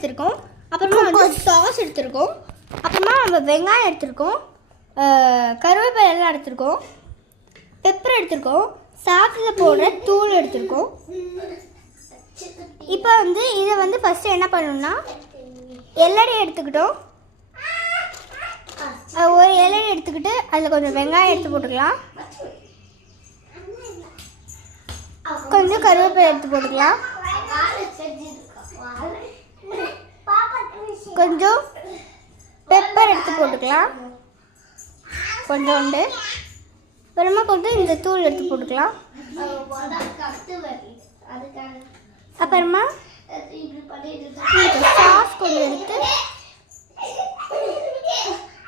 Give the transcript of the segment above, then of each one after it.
எடுத்துருக்கோம். அப்புறமா வந்து சாஸ் எடுத்துருக்கோம். அப்புறமா நம்ம வெங்காயம் எடுத்துருக்கோம், கருவேப்பிலை எல்லாம் எடுத்துருக்கோம், பெப்பர் எடுத்துருக்கோம், சாப்பில் போடுற தூள் எடுத்துருக்கோம். இப்போ வந்து இதை வந்து ஃபஸ்ட்டு என்ன பண்ணணும்னா எல்லடி எடுத்துக்கிட்டோம். ஒரு எல்லடி எடுத்துக்கிட்டு அதில் கொஞ்சம் வெங்காயம் எடுத்து போட்டுக்கலாம், கொஞ்சம் கருவேப்பிலை எடுத்து போட்டுக்கலாம், கொஞ்சம் பெப்பர் எடுத்து போட்டுக்கலாம் கொஞ்சோண்டு, அப்புறமா கொஞ்சம் இந்த தூள் எடுத்து போட்டுக்கலாம். அப்புறமா சாஸ் கொஞ்சம் எடுத்து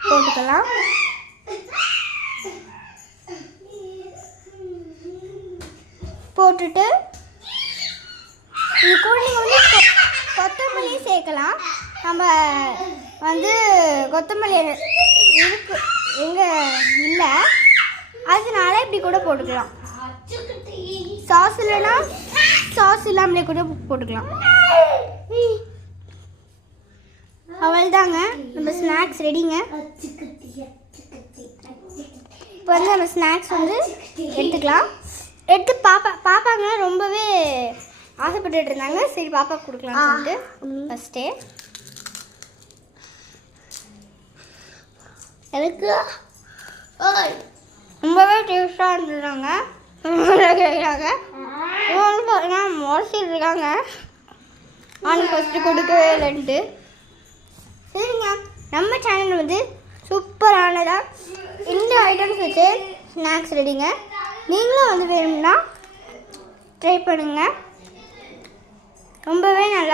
போட்டுக்கலாம். போட்டுட்டு இது கூட நீங்கள் வந்து கொத்தமல்லி சேர்க்கலாம். நம்ம வந்து கொத்தமல்லி இருக்கு எங்கே இல்லை, அதனால இப்படி கூட போட்டுக்கலாம். சாஸ் இல்லைன்னா சாஸ் இல்லாமலே கூட போட்டுக்கலாம். அவ்வளோதாங்க, நம்ம ஸ்நாக்ஸ் ரெடிங்க. இப்போ வந்து நம்ம ஸ்நாக்ஸ் வந்து எடுத்துக்கலாம். எடுத்து பாப்பாங்க ரொம்பவே ஆசைப்பட்டுட்டு இருந்தாங்க. சரி பாப்பா கொடுக்கலாம்னு சொல்லிட்டு ஃபஸ்ட்டே எனக்கு ரொம்பவே டேஸ்டாக இருந்துருக்காங்க. கேட்குறாங்க மோசிட்டு இருக்காங்க, ஆனால் ஃபஸ்ட்டு கொடுக்கவே இல்லைன்ட்டு. சரிங்க, நம்ம சேனல் வந்து சூப்பரானதாக இந்த ஐட்டம்ஸ் வச்சு ஸ்நாக்ஸ் ரெடிங்க. நீங்களும் வந்து வேணும்னா ட்ரை பண்ணுங்கள், ரொம்பவே நல்லா